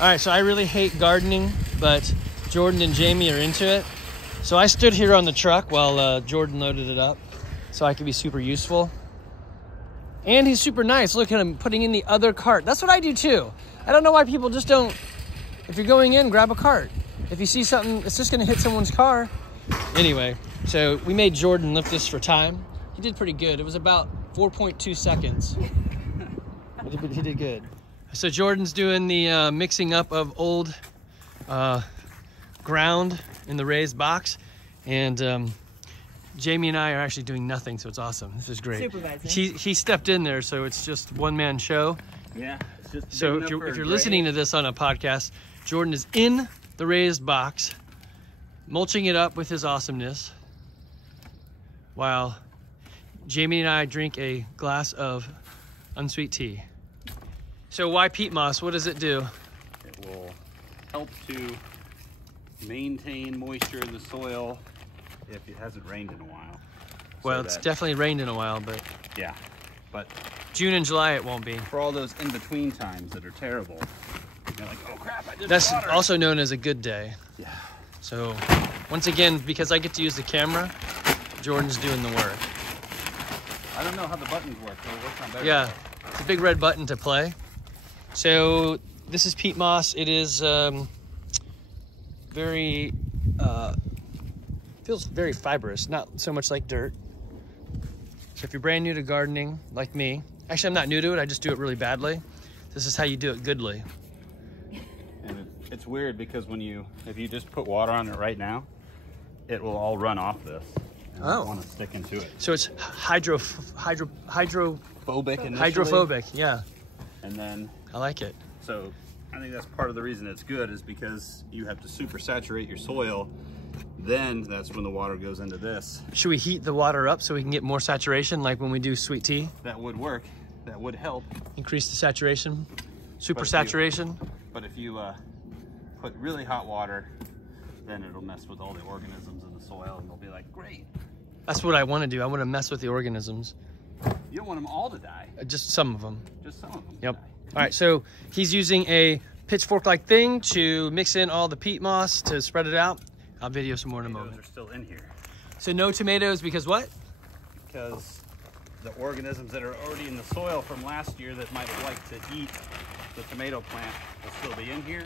All right, so I really hate gardening, but Jordan and Jamie are into it. So I stood here on the truck while Jordan loaded it up so I could be super useful. And he's super nice. Look at him putting in the other cart. That's what I do too. I don't know why people just don't, if you're going in, grab a cart. If you see something, it's just gonna hit someone's car. Anyway, so we made Jordan lift this for time. He did pretty good. It was about 4.2 seconds. He did good. So Jordan's doing the mixing up of old ground in the raised box, and Jamie and I are actually doing nothing, so it's awesome. This is great. Supervising. He stepped in there, so it's just one-man show. Yeah. It's just so if you're listening to this on a podcast, Jordan is in the raised box, mulching it up with his awesomeness, while Jamie and I drink a glass of unsweet tea. So why peat moss? What does it do? It will help to maintain moisture in the soil if it hasn't rained in a while. Well, it's definitely rained in a while, but... Yeah, but... June and July it won't be. For all those in-between times that are terrible, you're like, oh crap, I did That's water. Also known as a good day. Yeah. So, once again, because I get to use the camera, Jordan's doing the work. I don't know how the buttons work, but it works on better. Yeah, it's a big red button to play. So, this is peat moss. It is very... feels very fibrous, not so much like dirt. So if you're brand new to gardening, like me, actually I'm not new to it, I just do it really badly. This is how you do it goodly. And it's weird because if you just put water on it right now, it will all run off this. And I want to stick into it. So it's hydrophobic initially. Hydrophobic, yeah. And then... I like it. So I think that's part of the reason it's good is because you have to super saturate your soil. Then that's when the water goes into this. Should we heat the water up so we can get more saturation, like when we do sweet tea? That would work. That would help. Increase the saturation, super saturation. But if you put really hot water, then it'll mess with all the organisms in the soil and they'll be like, great. That's what I want to do. I want to mess with the organisms. You don't want them all to die. Just some of them. Just some of them. Yep. All right, so he's using a pitchfork-like thing to mix in all the peat moss to spread it out. I'll video some more in a moment. They're still in here. So no tomatoes because what? Because the organisms that are already in the soil from last year that might like to eat the tomato plant will still be in here.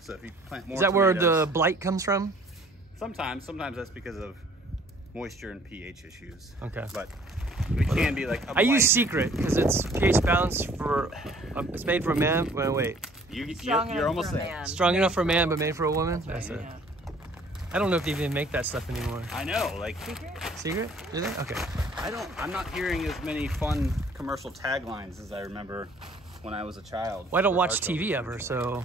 So if you plant more tomatoes, where the blight comes from? Sometimes that's because of moisture and pH issues. Okay. But it can be like a blight. I use Secret because it's pH balanced for, it's made for a man. Wait. You're almost there. Strong enough for a man, but made for a woman? That's it. Yeah. I don't know if they even make that stuff anymore. I know, like... Secret? Do they? Okay. I'm not hearing as many fun commercial taglines as I remember when I was a child. Well, I don't watch TV ever, so...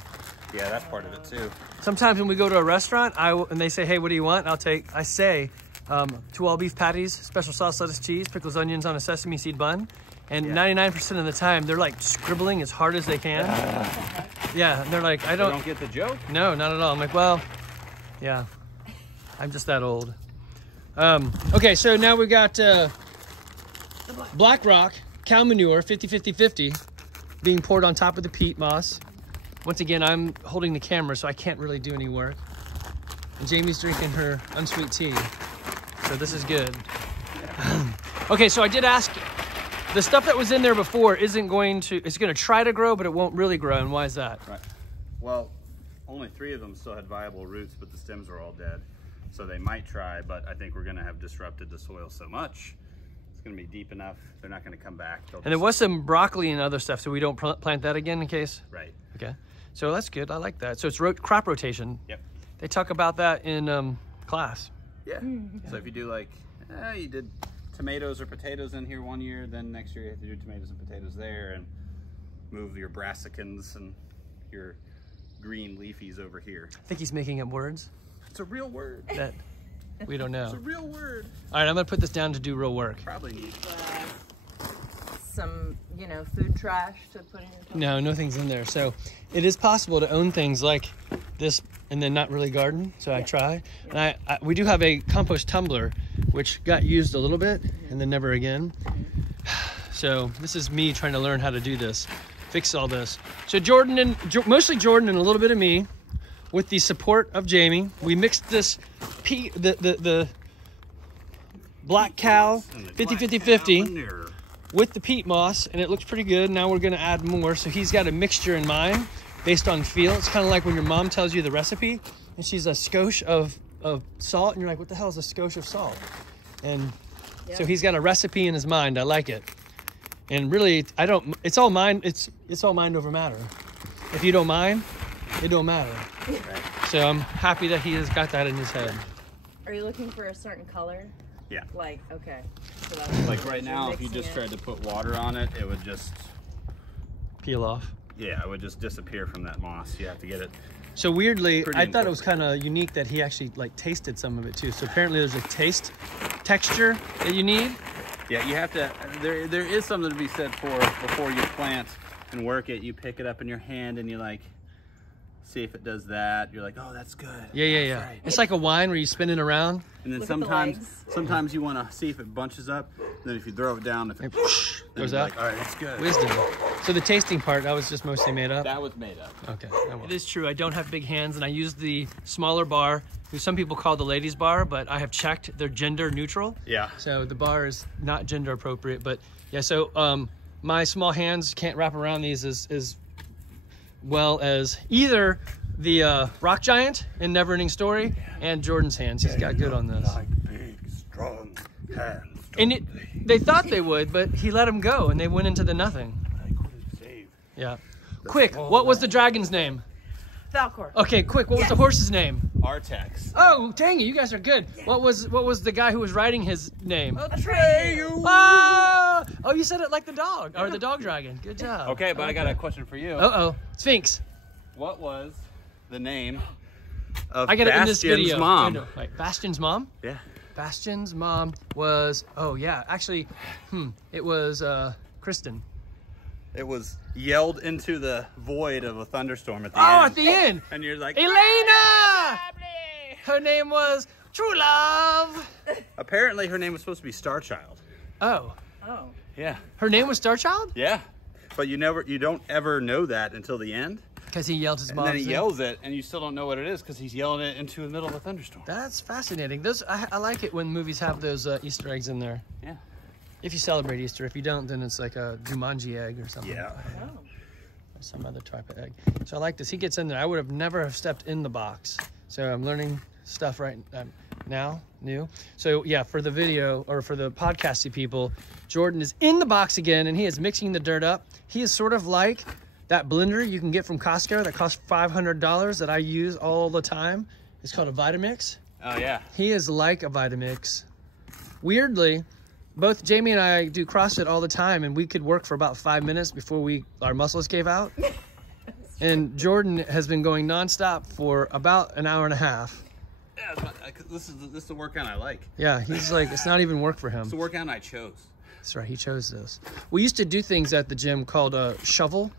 Yeah, that's part of it too. Sometimes when we go to a restaurant, and they say, hey, what do you want? I say, 2 all-beef patties, special sauce, lettuce, cheese, pickles, onions on a sesame seed bun. And 99% of the time, they're like scribbling as hard as they can. Yeah, and they're like, You don't get the joke? No, not at all. I'm like, well, yeah. I'm just that old. Okay, so now we got black rock, cow manure, 50-50-50, being poured on top of the peat moss. Once again, I'm holding the camera, so I can't really do any work. And Jamie's drinking her unsweet tea. So this is good. Okay, so I did ask, the stuff that was in there before it's going to try to grow, but it won't really grow, and why is that? Right. Well, only 3 of them still had viable roots, but the stems are all dead. So they might try, but I think we're gonna have disrupted the soil so much. It's gonna be deep enough, they're not gonna come back. And there was some broccoli and other stuff, so we don't plant that again in case? Right. Okay, so that's good, I like that. So it's crop rotation. Yep. They talk about that in class. Yeah, so if you do like, you did tomatoes or potatoes in here one year, then next year you have to do tomatoes and potatoes there, and move your brassicans and your green leafies over here. I think he's making up words. It's a real word. That we don't know. It's a real word. All right, I'm gonna put this down to do real work. Probably need some, food trash to put in your No, nothing's in there. So it is possible to own things like this and then not really garden. So I try. And we do have a compost tumbler, which got used a little bit and then never again. So this is me trying to learn how to do this. fix all this. So mostly Jordan and a little bit of me, with the support of Jamie, we mixed this the black cow 50-50-50 with the peat moss, and it looks pretty good. Now we're gonna add more. So he's got a mixture in mind based on feel. It's kind of like when your mom tells you the recipe and she's a skosh of salt, and you're like, what the hell is a skosh of salt? And so he's got a recipe in his mind. I like it. And really, it's all mind. It's all mind over matter. If you don't mind, it don't matter. So I'm happy that he has got that in his head. Are you looking for a certain color? Yeah. Like, okay. So that's Like right now, if you just tried to put water on it, it would just Peel off. Yeah, it would just disappear from that moss. You have to get it. So weirdly, Pretty I thought it was kind of unique that he actually like tasted some of it too. So apparently there's a texture that you need. Yeah, you have to, there is something to be said for before you plant and work it. You pick it up in your hand and you like, see if it does that. You're like, oh, that's good. Yeah. Right. It's like a wine where you spin it around. And then sometimes you want to see if it bunches up. And then if you throw it down, if it goes up. like, all right, that's good. Wisdom. So the tasting part, that was just mostly made up? That was made up. Okay. It is true. I don't have big hands, and I use the smaller bar, who some people call the ladies bar, but I have checked. They're gender neutral. Yeah. So the bar is not gender appropriate. But yeah, so my small hands can't wrap around these as well as either the rock giant in Neverending Story and Jordan's hands. He's got good on this. Like big, strong hands. And they thought they would, but he let them go, and they went into the nothing. I couldn't save. Yeah. Quick, what was the dragon's name? Falcor. Okay, quick, what was the horse's name? Artex. Oh, dang it, you guys are good. What was the guy who was riding his name? Atreyu. Oh, you said it like the dog, or the dog dragon. Good job. Okay, but I got a question for you. Uh-oh, Sphinx. What was the name of I got it in this Bastion's video. mom? No, wait, Bastion's mom? Yeah. Bastion's mom was, oh yeah, actually, it was Kristen. It was yelled into the void of a thunderstorm at the Oh, end. at the end. And you're like, Elena! Her name was True Love. apparently her name was supposed to be Starchild. Oh, Oh. Yeah. her name was Starchild? Yeah. But you don't ever know that until the end. Because he yelled his And mom's then he name. yells it, and you still don't know what it is because he's yelling it into the middle of a thunderstorm. That's fascinating. Those I like it when movies have those Easter eggs in there. Yeah. If you celebrate Easter. If you don't, then it's like a Jumanji egg or something. Yeah. Oh. Or some other type of egg. So I like this. He gets in there. I would have never have stepped in the box. So I'm learning stuff right now, new. So yeah, for the video or for the podcasty people, Jordan is in the box again, and he is mixing the dirt up. He is sort of like that blender you can get from Costco that costs $500 that I use all the time. It's called a Vitamix. Oh, yeah. He is like a Vitamix. Weirdly, both Jamie and I do CrossFit all the time, and we could work for about 5 minutes before our muscles gave out. And Jordan has been going nonstop for about an hour and a half. Yeah, this is the workout I like. Yeah, he's like, it's not even work for him. It's the workout I chose. That's right, he chose this. We used to do things at the gym called a shovel.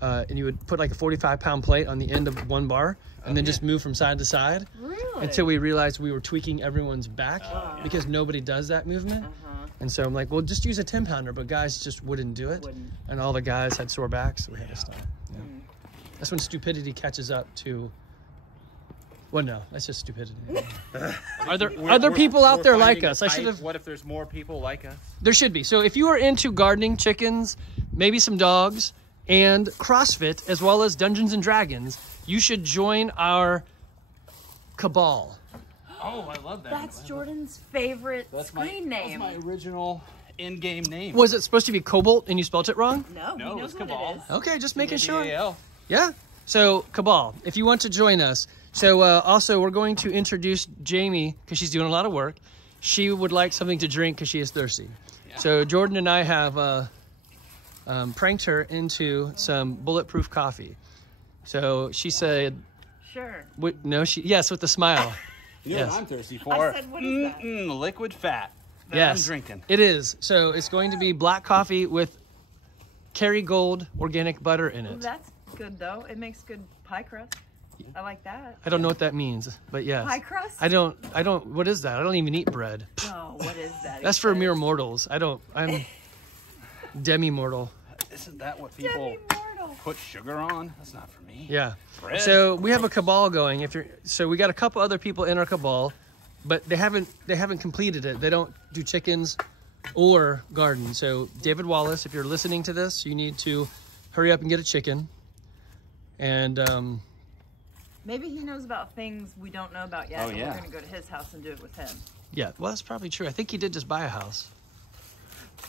And you would put like a 45-pound plate on the end of one bar and then just move from side to side. Really? Until we realized we were tweaking everyone's back because nobody does that movement. And so I'm like, well, just use a 10-pounder, but guys just wouldn't do it. And all the guys had sore backs, so we had to stop. Yeah. That's when stupidity catches up to, well, no, that's just stupidity. Are there people out there like us? What if there's more people like us? There should be. So if you are into gardening, chickens, maybe some dogs, and CrossFit, as well as Dungeons and Dragons, you should join our Cabal. Oh, I love that. That's Jordan's favorite screen name. That's my original in-game name. Was it supposed to be Cobalt and you spelt it wrong? No, No, he knows it's what Cabal. it is. Okay, just making sure. CABAL. Yeah. So Cabal, if you want to join us. So also we're going to introduce Jamie because she's doing a lot of work. She would like something to drink because she is thirsty. Yeah. So Jordan and I have pranked her into some bulletproof coffee. So she said, Sure. yes, with the smile. You know Yes. what I'm thirsty for? I said, what is that? Liquid fat that Yes, I'm drinking. it is. So it's going to be black coffee with Kerrygold organic butter in Ooh, it. that's good, though. It makes good pie crust. I like that. I don't know what that means, but yes. Pie crust? I don't, what is that? I don't even eat bread. Oh, what is that? That's for mere mortals. I'm demi-mortal. Isn't that what people... put sugar on. That's not for me. Yeah. Bread. So we have a cabal going. So we got a couple other people in our cabal, but they haven't completed it. They don't do chickens or garden. So David Wallace, if you're listening to this, you need to hurry up and get a chicken. And maybe he knows about things we don't know about yet. Oh, and yeah. We're gonna go to his house and do it with him. yeah, well, that's probably true. I think he did just buy a house.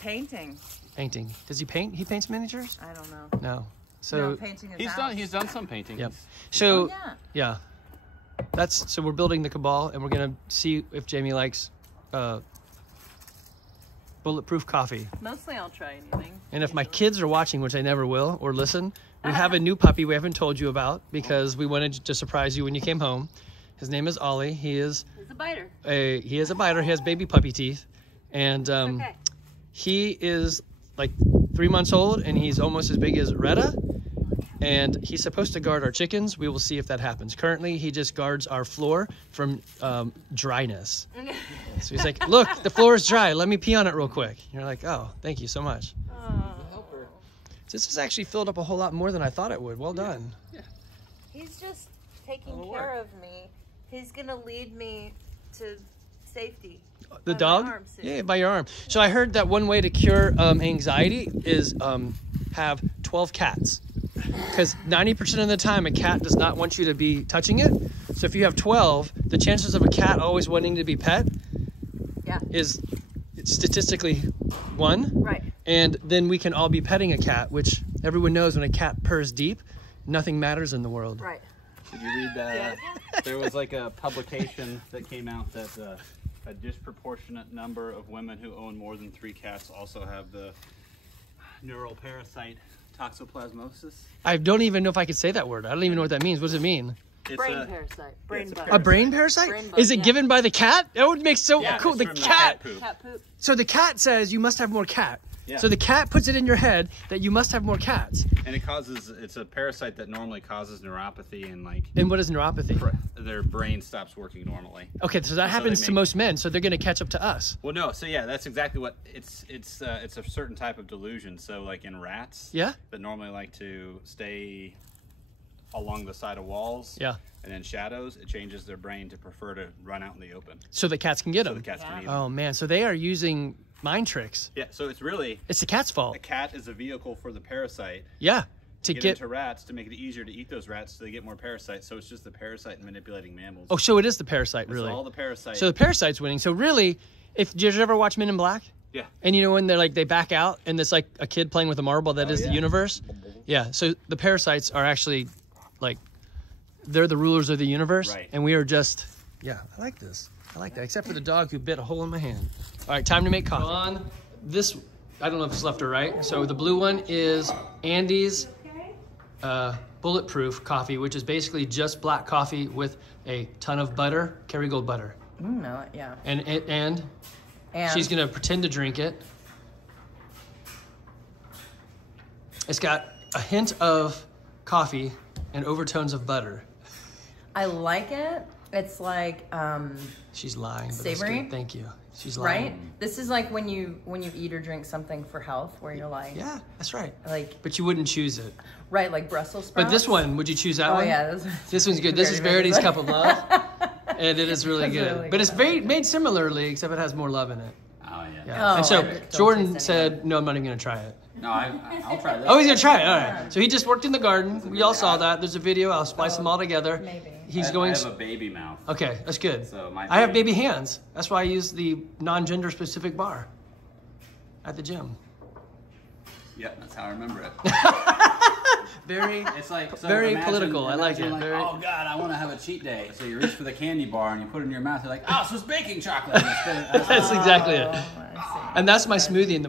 Painting. Painting. Does he paint? He paints miniatures? I don't know. No. So No, painting his house. He's done some painting. Yep. So Oh, yeah, so we're building the cabal, and we're gonna see if Jamie likes bulletproof coffee. Mostly I'll try anything. And if my kids are watching, which I never will, or listen, we have a new puppy we haven't told you about because we wanted to surprise you when you came home. His name is Ollie. He's a biter. He is a biter. He has baby puppy teeth, and Okay. he is like 3 months old, and he's almost as big as Retta. And he's supposed to guard our chickens. We will see if that happens. Currently, he just guards our floor from dryness. So he's like, look, the floor is dry. Let me pee on it real quick. You're like, oh, thank you so much. This has actually filled up a whole lot more than I thought it would. Well done. Yeah. He's just taking That'll care work. of me. He's gonna lead me to safety. The By my dog? arm soon. Yeah, by your arm. So I heard that one way to cure anxiety is have 12 cats. Because 90% of the time, a cat does not want you to be touching it. So if you have 12, the chances of a cat always wanting to be pet is statistically 1. Right. And then we can all be petting a cat, which everyone knows when a cat purrs deep, nothing matters in the world. Right. Did you read that? There was like a publication that came out that a disproportionate number of women who own more than 3 cats also have the neural parasite toxoplasmosis. I don't even know if I could say that word. I don't even know what that means. What does it mean? It's Brain parasite. Brain it's a bug. A brain parasite? Brain bug, Is it yeah. given by the cat? That would make so Yeah, cool. it's The from cat. poop. Cat poop. So the cat says you must have more cat. Yeah. So the cat puts it in your head that you must have more cats. And it's a parasite that normally causes neuropathy and like And what is neuropathy? their brain stops working normally. Okay, so that So happens they to make- most men, so they're going to catch up to us. Well, no, so yeah, that's exactly what it's a certain type of delusion. So like in rats, Yeah? that normally like to stay along the side of walls, Yeah. and in shadows, it changes their brain to prefer to run out in the open, So the cats can get so them. the cats can eat them. Oh man, so they are using mind tricks. Yeah, so it's really It's the cat's fault. a cat is a vehicle for the parasite Yeah. To get get into rats to make it easier to eat those rats so they get more parasites. So it's just the parasite manipulating mammals. Oh, so it is the parasite, It's really. all the parasite. So the parasite's winning. So really, did you ever watch Men in Black? Yeah. And you know when they back out and it's like a kid playing with a marble that is the yeah. universe? Yeah. So the parasites are actually like they're the rulers of the universe, Right. and we are just I like this. I like that. Except for the dog who bit a hole in my hand. All right, time to make coffee. On this, I don't know if it's left or right. So the blue one is Andy's bulletproof coffee, which is basically just black coffee with a ton of butter, Kerrygold butter. No, yeah. And she's gonna pretend to drink it. It's got a hint of coffee and overtones of butter. I like it. It's like She's lying. But Savory? That's good. Thank you. She's lying. right. This is like when you eat or drink something for health, where you're like, Yeah, that's right. like But you wouldn't choose it. right, like Brussels sprouts. But this one, would you choose that Oh one? yeah, This one's good. This is Verity's Cup of Love, and it is really That's good. really But it's good. made similarly, except it has more love in it. Oh yeah. Yeah. Oh, and so I don't Jordan taste said, "No, I'm not even gonna try it." No, I'll try that. Oh, he's gonna try it. All right. So he just worked in the garden. We all saw that. There's a video. I'll splice them all together. Maybe. He's I going. have a baby mouth. Okay, that's good. So my I have baby hands. That's why I use the non-gender specific bar at the gym. Yep, that's how I remember it. Very. It's like so Very imagine- political. I like imagine it. Very- Oh God, I want to have a cheat day. So you reach for the candy bar and you put it in your mouth. You're like, oh, so it's baking chocolate. That's exactly it. Oh, I see. And that's my smoothie in the